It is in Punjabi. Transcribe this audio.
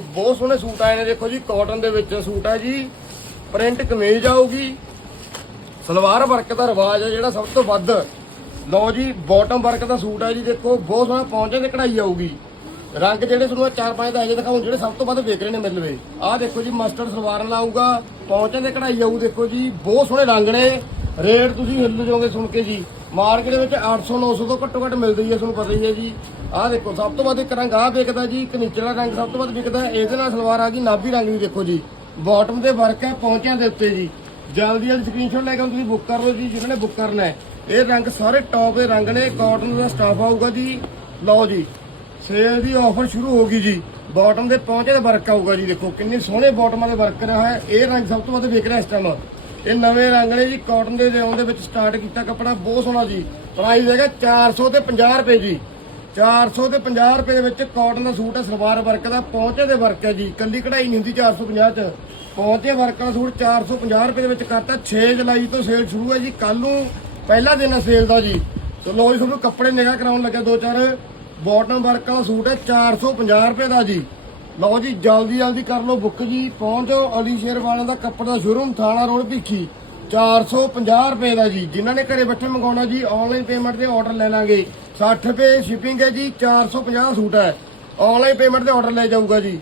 ਬਹੁਤ ਸੋਹਣੇ ਸੂਟ ਆਏ ਨੇ, ਦੇਖੋ ਜੀ ਕਾਟਨ ਦੇ ਵਿੱਚ ਸੂਟ ਹੈ ਜੀ। ਪ੍ਰਿੰਟ ਕਮੀਜ਼ ਆਊਗੀ। ਸਲਵਾਰ ਵਰਕ ਦਾ ਰਿਵਾਜ ਹੈ ਜਿਹੜਾ ਸਭ ਤੋਂ ਵੱਧ। ਲਓ ਜੀ ਬਾਟਮ ਵਰਕ ਦਾ ਸੂਟ ਹੈ ਜੀ, ਦੇਖੋ, ਬਹੁਤ ਸੋਹਣਾ ਪਹੁੰਚੇ ਤੇ ਕਢਾਈ ਆਊਗੀ। ਰੰਗ ਜਿਹੜੇ ਤੁਹਾਨੂੰ ਚਾਰ ਪੰਜ ਦਾ ਅਜੇ ਦਿਖਾਉਂ, ਜਿਹੜੇ ਸਭ ਤੋਂ ਵੱਧ ਵਿਕ ਰਹੇ ਨੇ ਮੇਰੇ ਲਵੇ ਆਹ ਦੇਖੋ ਜੀ ਮਸਟਰਡ ਸਲਵਾਰ ਲਾਊਗਾ ਆਊਗਾ ਪਹੁੰਚੇ ਤੇ ਕਢਾਈ ਆਊ, ਦੇਖੋ ਜੀ, ਬਹੁਤ ਸੋਹਣੇ ਰੰਗ ਨੇ। ਰੇਟ ਤੁਸੀਂ ਹਿੱਲ ਜਾਓਗੇ ਸੁਣ ਕੇ ਜੀ। ਮਾਰਕੀਟ ਦੇ ਵਿੱਚ 800 900 ਤੋਂ ਘੱਟੋ ਘੱਟ ਮਿਲਦੀ ਹੈ, ਤੁਹਾਨੂੰ ਪਤਾ ਹੀ ਹੈ ਜੀ। ਆਹ ਦੇਖੋ, ਸਭ ਤੋਂ ਵੱਧ ਇੱਕ ਰੰਗ ਆਹ ਵਿਕਦਾ ਜੀ, ਇੱਕ ਨੀਚਲਾ ਰੰਗ ਸਭ ਤੋਂ ਵੱਧ ਵਿਕਦਾ ਹੈ। ਇਹਦੇ ਨਾਲ ਸਲਵਾਰ ਆ ਗਈ ਨਾਭੀ ਰੰਗ ਦੀ ਦੇਖੋ ਜੀ। ਬਾਟਮ ਤੇ ਵਰਕ ਹੈ ਪਹੁੰਚਿਆਂ ਦੇ ਉੱਤੇ ਜੀ। ਜਲਦੀ ਜਲਦੀ ਸਕਰੀਨਸ਼ਾਟ ਲੈ ਕੇ ਤੁਸੀਂ ਬੁੱਕ ਕਰ ਲਓ ਜੀ ਜਿਹਨਾਂ ਨੇ ਬੁੱਕ ਕਰਨਾ ਹੈ। ਇਹ ਰੰਗ ਸਾਰੇ ਟੌਪ ਦੇ ਰੰਗ ਨੇ ਕਾਟਨ ਦਾ ਸਟਾਫ ਆਊਗਾ ਜੀ। ਲਓ ਜੀ ਸੇਲ ਦੀ ਆਫਰ ਸ਼ੁਰੂ ਹੋ ਗਈ ਜੀ। ਬਾਟਮ ਦੇ ਪਹੁੰਚੇ ਦਾ ਵਰਕ ਆਊਗਾ ਜੀ, ਦੇਖੋ, ਕਿੰਨੇ ਸੋਹਣੇ ਬਾਟਮਾਂ ਦੇ ਵਰਕ ਰਿਹਾ ਹੈ। ਇਹ ਰੰਗ ਸਭ ਤੋਂ ਵੱਧ ਵਿਕ ਰਿਹਾ ਇਸ ਟਾਈਮ ਇਹ ਨਵੇਂ ਰੰਗ ਨੇ ਜੀ ਕਾਟਨ ਦੇ ਰੇਉਂ ਦੇ ਵਿੱਚ ਸਟਾਰਟ ਕੀਤਾ ਕੱਪੜਾ, ਬਹੁਤ ਸੋਹਣਾ ਜੀ। ਪ੍ਰਾਈਸ ਹੈਗਾ 400 ਤੇ 50 ਰੁਪਏ ਜੀ। 400 ਤੇ 50 ਰੁਪਏ ਦੇ ਵਿੱਚ ਕਾਟਨ ਦਾ ਸੂਟ ਹੈ, ਸਲਵਾਰ ਵਰਕ ਦਾ ਪਹੁੰਚੇ ਦੇ ਵਰਕ ਹੈ ਜੀ। ਕੱਲੀ ਕਢਾਈ ਨਹੀਂ ਹੁੰਦੀ 450 ਚ। ਪਹੁੰਚੇ ਵਰਕ ਦਾ ਸੂਟ 450 ਰੁਪਏ ਦੇ ਵਿੱਚ ਕਰਤਾ। 6 ਜੁਲਾਈ ਤੋਂ ਸੇਲ ਸ਼ੁਰੂ ਹੈ ਜੀ ਕੱਲ ਨੂੰ ਪਹਿਲਾ ਦਿਨ ਹੈ ਸੇਲ ਦਾ ਜੀ। ਸੋ ਲੋ ਜੀ, ਤੁਹਾਨੂੰ ਕੱਪੜੇ ਨਿਗਾਹ ਕਰਾਉਣ ਲੱਗਿਆ ਦੋ ਚਾਰ। ਬੋਟਮ ਵਰਕ ਦਾ ਸੂਟ ਹੈ 450 ਰੁਪਏ ਦਾ ਜੀ। ਲਓ ਜੀ, ਜਲਦੀ ਜਲਦੀ ਕਰ ਲਓ ਬੁੱਕ ਜੀ, ਪਹੁੰਚੋ ਅਲੀ ਸ਼ੇਰ ਵਾਲਿਆਂ ਦਾ ਕੱਪੜਾ ਦਾ ਸ਼ੋਰੂਮ ਥਾਣਾ ਰੋਡ ਭਿੱਖੀ। 450 ਰੁਪਏ ਦਾ ਜੀ। ਜਿਨ੍ਹਾਂ ਨੇ ਘਰੇ ਬੈਠੇ ਮੰਗਾਉਣਾ ਜੀ ਆਨਲਾਈਨ ਪੇਮੈਂਟ ਤੇ ਆਰਡਰ ਲੈ ਲਾਂਗੇ। 60 ਰੁਪਏ ਸ਼ਿਪਿੰਗ ਹੈ ਜੀ 450 ਸੂਟ ਹੈ। ਆਨਲਾਈਨ ਪੇਮੈਂਟ ਤੇ ਆਰਡਰ ਲੈ ਜਾਊਗਾ ਜੀ।